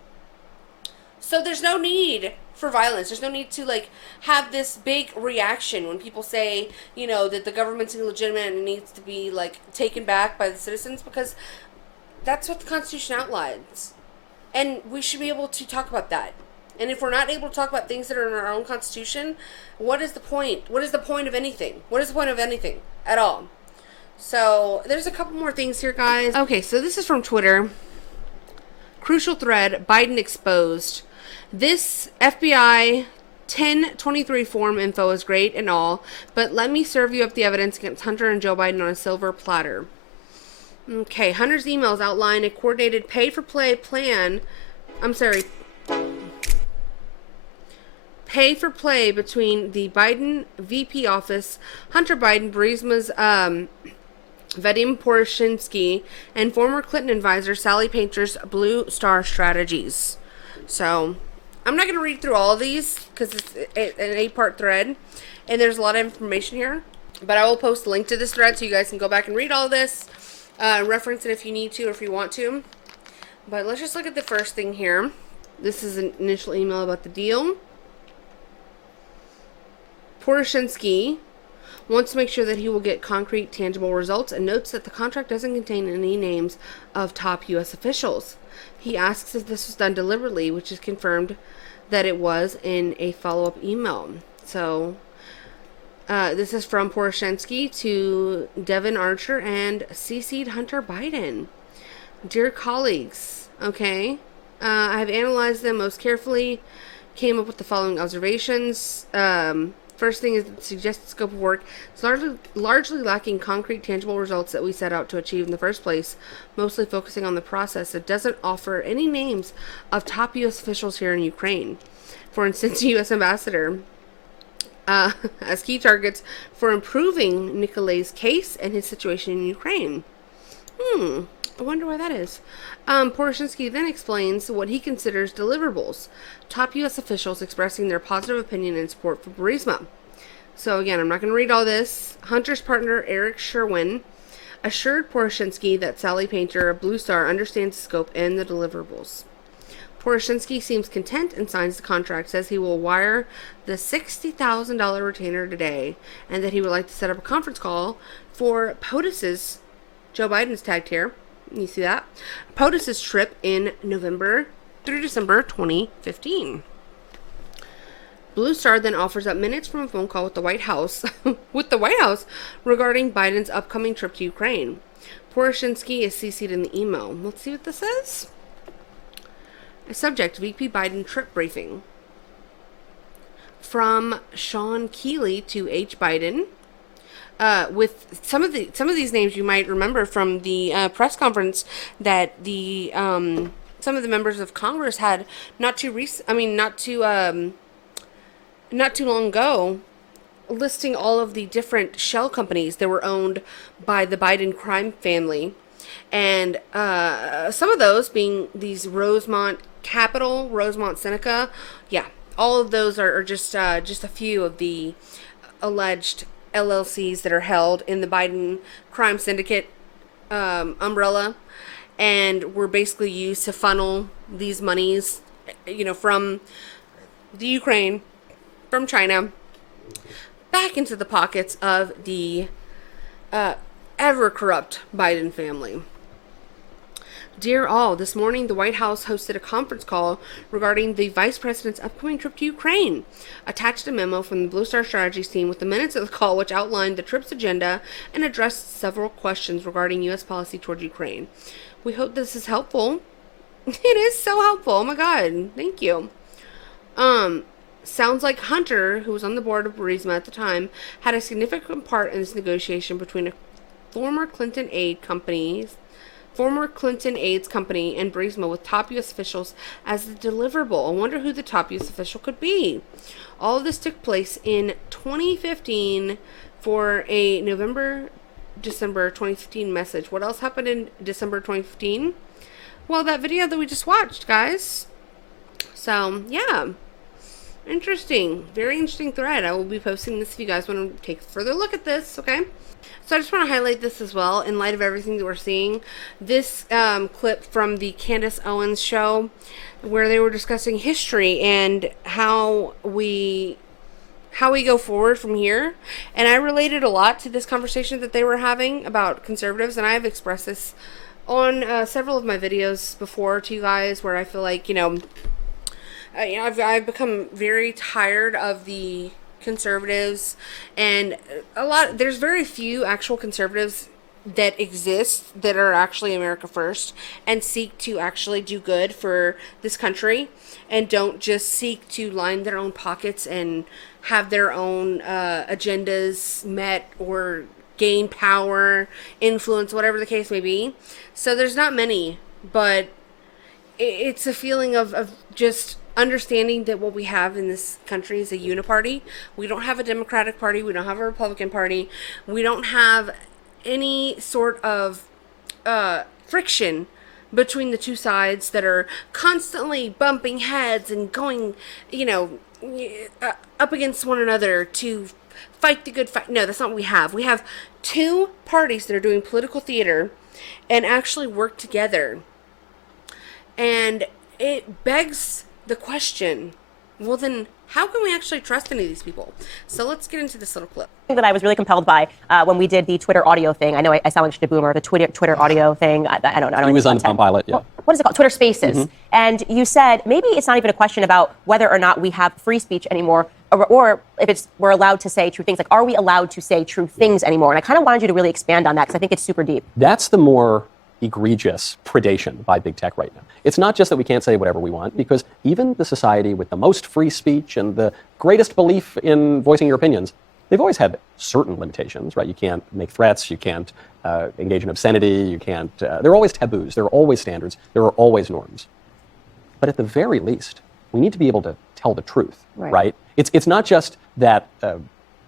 So there's no need for violence. There's no need to like have this big reaction when people say, you know, that the government's illegitimate and needs to be like taken back by the citizens, because that's what the Constitution outlines. And we should be able to talk about that. And if we're not able to talk about things that are in our own Constitution, what is the point? What is the point of anything? What is the point of anything at all? So there's a couple more things here, guys. Okay, so this is from Twitter. Crucial thread, Biden exposed. This FBI 1023 form info is great and all, but let me serve you up the evidence against Hunter and Joe Biden on a silver platter. Okay, Hunter's emails outline a coordinated pay-for-play plan. Pay-for-play between the Biden VP office, Hunter Biden, Burisma's Vadim Poroshinsky, and former Clinton advisor Sally Painter's Blue Star Strategies. So I'm not going to read through all of these because it's an 8-part thread and there's a lot of information here, but I will post a link to this thread so you guys can go back and read all of this, reference it if you need to or if you want to. But let's just look at the first thing here. This is an initial email about the deal. Poroshinsky wants to make sure that he will get concrete, tangible results and notes that the contract doesn't contain any names of top U.S. officials. He asks if this was done deliberately, which is confirmed that it was in a follow-up email. So, this is from Poroshinsky to Devin Archer and CC'd Hunter Biden. Dear colleagues, okay, I have analyzed them most carefully, came up with the following observations. First thing is the suggested scope of work is largely lacking concrete, tangible results that we set out to achieve in the first place, mostly focusing on the process. It doesn't offer any names of top U.S. officials here in Ukraine. For instance, U.S. ambassador as key targets for improving Nikolai's case and his situation in Ukraine. I wonder why that is. Poroshinsky then explains what he considers deliverables. Top U.S. officials expressing their positive opinion and support for Burisma. So again, I'm not going to read all this. Hunter's partner, Eric Sherwin, assured Poroshinsky that Sally Painter of Blue Star understands the scope and the deliverables. Poroshinsky seems content and signs the contract, says he will wire the $60,000 retainer today, and that he would like to set up a conference call for POTUS's, Joe Biden's tagged here, you see that, POTUS's trip in November through December 2015. Blue Star then offers up minutes from a phone call with the White House, regarding Biden's upcoming trip to Ukraine. Poroshinsky is CC'd in the email. Let's see what this says. Subject, VP Biden trip briefing. From Sean Keeley to H. Biden. With some of these names you might remember from the press conference that the some of the members of Congress had not too long ago, listing all of the different shell companies that were owned by the Biden crime family, and some of those being these Rosemont Capital, Rosemont Seneca, yeah, all of those are just a few of the alleged LLCs that are held in the Biden crime syndicate umbrella, and were basically used to funnel these monies, you know, from the Ukraine, from China, back into the pockets of the ever corrupt Biden family. Dear all, this morning the White House hosted a conference call regarding the Vice President's upcoming trip to Ukraine. Attached a memo from the Blue Star Strategies team with the minutes of the call, which outlined the trip's agenda and addressed several questions regarding U.S. policy toward Ukraine. We hope this is helpful It is so helpful. Oh my God. Thank you. Sounds like Hunter, who was on the board of Burisma at the time, had a significant part in this negotiation between a former Clinton aides company, and Burisma, with top U.S. officials as the deliverable. I wonder who the top U.S. official could be. All of this took place in 2015 for a December 2015 message. What else happened in December 2015? Well, that video that we just watched, guys. So, yeah. Interesting. Very interesting thread. I will be posting this if you guys want to take a further look at this, okay? So I just want to highlight this as well in light of everything that we're seeing. This clip from the Candace Owens show where they were discussing history and how we go forward from here. And I related a lot to this conversation that they were having about conservatives, and I have expressed this on several of my videos before to you guys, where I feel like, I've become very tired of the conservatives, and there's very few actual conservatives that exist that are actually America first and seek to actually do good for this country and don't just seek to line their own pockets and have their own agendas met or gain power, influence, whatever the case may be. So there's not many, but it's a feeling of just understanding that what we have in this country is a uniparty. We don't have a Democratic Party. We don't have a Republican Party. We don't have any sort of friction between the two sides that are constantly bumping heads and going, up against one another to fight the good fight. No, that's not what we have. We have two parties that are doing political theater and actually work together. And it begs the question, well then, how can we actually trust any of these people? So let's get into this little clip. That I was really compelled by when we did the Twitter audio thing. I know I sound like such a boomer. The Twitter audio thing. I don't know. It was on Palm Pilot, yeah. What is it called? Twitter Spaces. And you said maybe it's not even a question about whether or not we have free speech anymore, or if we're allowed to say true things. Like, are we allowed to say true things anymore? And I kind of wanted you to really expand on that because I think it's super deep. That's the more egregious predation by big tech right now. It's not just that we can't say whatever we want, because even the society with the most free speech and the greatest belief in voicing your opinions, they've always had certain limitations, right? You can't make threats, you can't engage in obscenity, you can't, there are always taboos, there are always standards, there are always norms. But at the very least, we need to be able to tell the truth, right? It's not just that,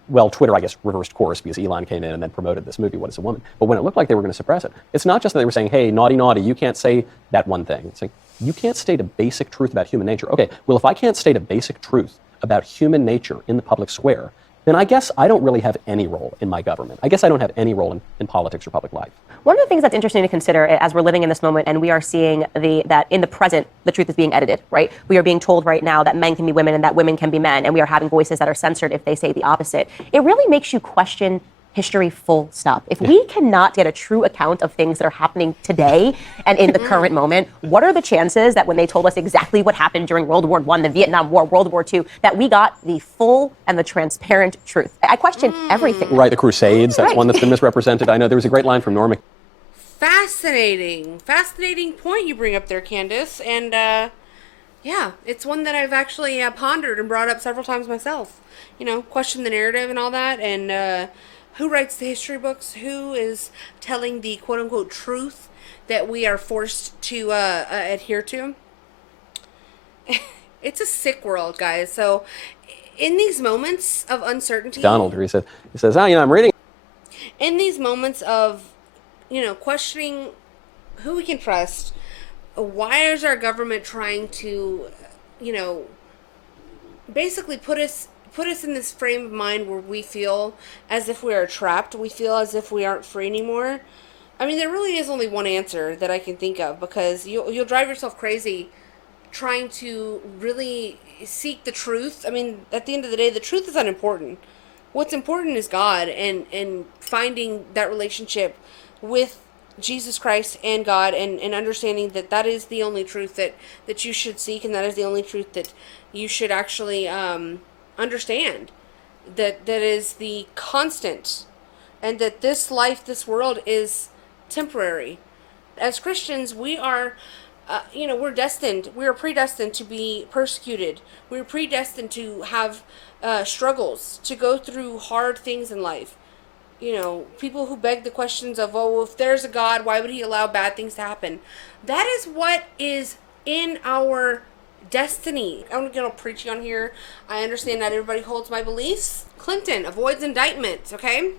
well, Twitter, I guess, reversed course because Elon came in and then promoted this movie, What is a Woman? But when it looked like they were going to suppress it, it's not just that they were saying, hey, naughty, naughty, you can't say that one thing. It's like, you can't state a basic truth about human nature. Okay, well, if I can't state a basic truth about human nature in the public square, then I guess I don't really have any role in my government. I guess I don't have any role in politics or public life. One of the things that's interesting to consider as we're living in this moment and we are seeing that in the present, the truth is being edited, right? We are being told right now that men can be women and that women can be men, and we are having voices that are censored if they say the opposite. It really makes you question history full stop. If we cannot get a true account of things that are happening today and in the current moment, what are the chances that when they told us exactly what happened during World War I, the Vietnam War, World War II, that we got the full and the transparent truth? I question everything. Right, the Crusades, that's one that's been misrepresented. I know there was a great line from Norma. Fascinating point you bring up there, Candace. And yeah, it's one that I've actually pondered and brought up several times myself. Question the narrative and all that, and who writes the history books? Who is telling the quote-unquote truth that we are forced to adhere to? It's a sick world, guys. So in these moments of uncertainty... Donald, he says, I'm reading... In these moments of, questioning who we can trust, why is our government trying to, basically put us in this frame of mind where we feel as if we are trapped. We feel as if we aren't free anymore. I mean, there really is only one answer that I can think of, because you'll drive yourself crazy trying to really seek the truth. I mean, at the end of the day, the truth is unimportant. What's important is God and finding that relationship with Jesus Christ and God, and understanding that is the only truth that you should seek, and that is the only truth that you should actually understand, that is the constant, and that this life, this world is temporary. As Christians, we are we're destined, we are predestined to be persecuted. We're predestined to have struggles, to go through hard things in life. People who beg the questions of, oh, if there's a God, why would he allow bad things to happen? That is what is in our destiny. I'm going to preach on here. I understand not everybody holds my beliefs. Clinton avoids indictment, okay?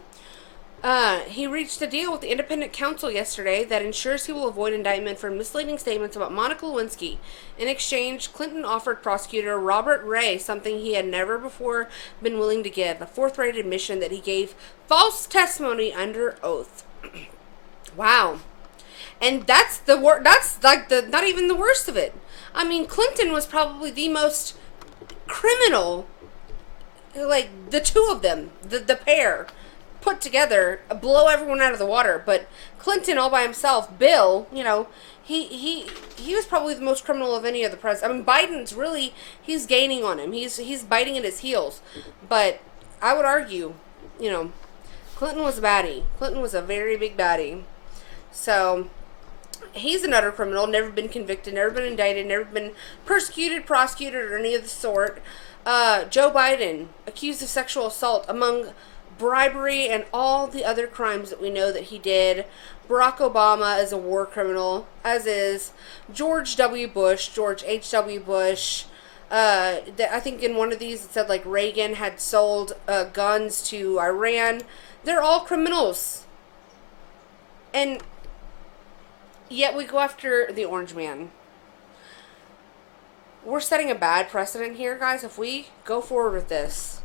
He reached a deal with the independent counsel yesterday that ensures he will avoid indictment for misleading statements about Monica Lewinsky. In exchange, Clinton offered prosecutor Robert Ray something he had never before been willing to give, a forthright admission that he gave false testimony under oath. Wow. And that's like not even the worst of it. I mean, Clinton was probably the most criminal, like the two of them, the pair put together, blow everyone out of the water. But Clinton all by himself, Bill, he was probably the most criminal of any of the presidents. I mean, Biden's really, he's gaining on him. He's biting at his heels. But I would argue, Clinton was a baddie. Clinton was a very big baddie. So he's an utter criminal, never been convicted, never been indicted, never been persecuted, prosecuted, or any of the sort. Joe Biden, accused of sexual assault, among bribery and all the other crimes that we know that he did. Barack Obama is a war criminal, as is George W. Bush, George H.W. Bush. I think in one of these it said like Reagan had sold guns to Iran. They're all criminals. And yet we go after the orange man. We're setting a bad precedent here, guys, if we go forward with this.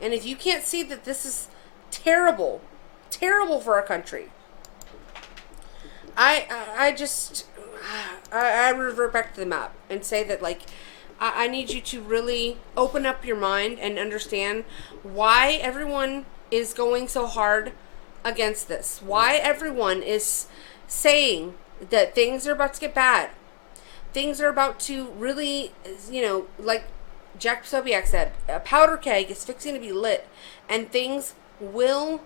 And if you can't see that this is terrible, terrible for our country, I revert back to the map and say that, like, I need you to really open up your mind and understand why everyone is going so hard against this. Why everyone is saying that things are about to get bad. Things are about to really, like Jack Posobiec said, a powder keg is fixing to be lit, and things will,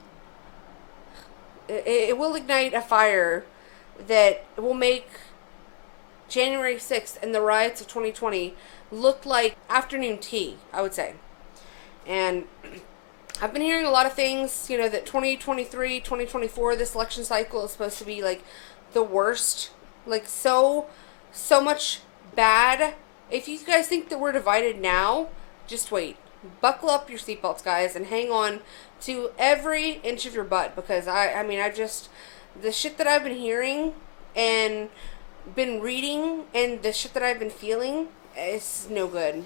it will ignite a fire that will make January 6th and the riots of 2020 look like afternoon tea, I would say. And I've been hearing a lot of things, that 2023, 2024, this election cycle is supposed to be like the worst, like so much bad. If you guys think that we're divided now, just wait. Buckle up your seatbelts, guys, and hang on to every inch of your butt, because the shit that I've been hearing and been reading and the shit that I've been feeling is no good.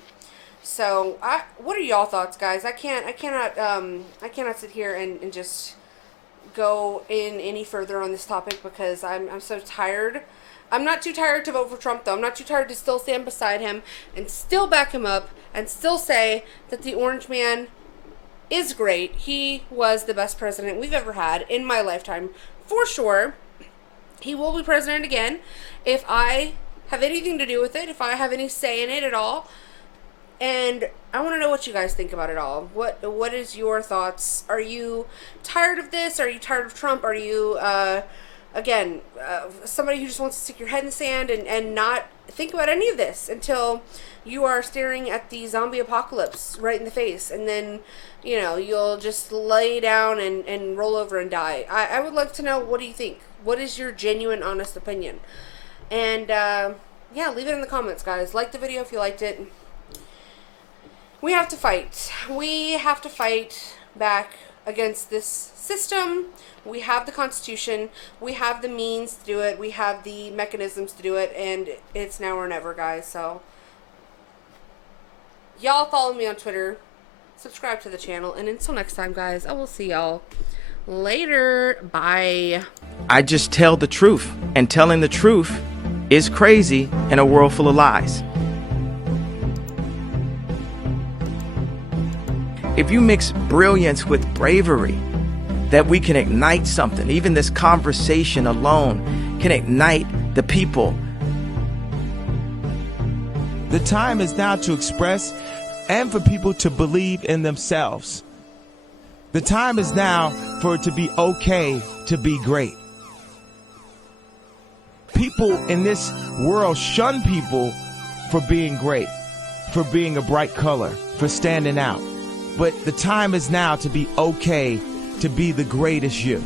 So, what are y'all thoughts, guys? I cannot sit here and just go in any further on this topic, because I'm so tired. I'm not too tired to vote for Trump, though. I'm not too tired to still stand beside him and still back him up and still say that the orange man is great. He was the best president we've ever had in my lifetime, for sure. He will be president again if I have anything to do with it, if I have any say in it at all. And I want to know what you guys think about it all. What is your thoughts? Are you tired of this? Are you tired of Trump? Are you, somebody who just wants to stick your head in the sand and not think about any of this until you are staring at the zombie apocalypse right in the face, and then, you'll just lay down and roll over and die? I would like to know, what do you think? What is your genuine, honest opinion? And, leave it in the comments, guys. Like the video if you liked it. We have to fight. We have to fight back against this system. We have the Constitution. We have the means to do it. We have the mechanisms to do it. And it's now or never, guys. So, y'all follow me on Twitter. Subscribe to the channel. And until next time, guys, I will see y'all later. Bye. I just tell the truth. And telling the truth is crazy in a world full of lies. If you mix brilliance with bravery, that we can ignite something. Even this conversation alone can ignite the people. The time is now to express and for people to believe in themselves. The time is now for it to be okay to be great. People in this world shun people for being great, for being a bright color, for standing out. But the time is now to be okay to be the greatest you.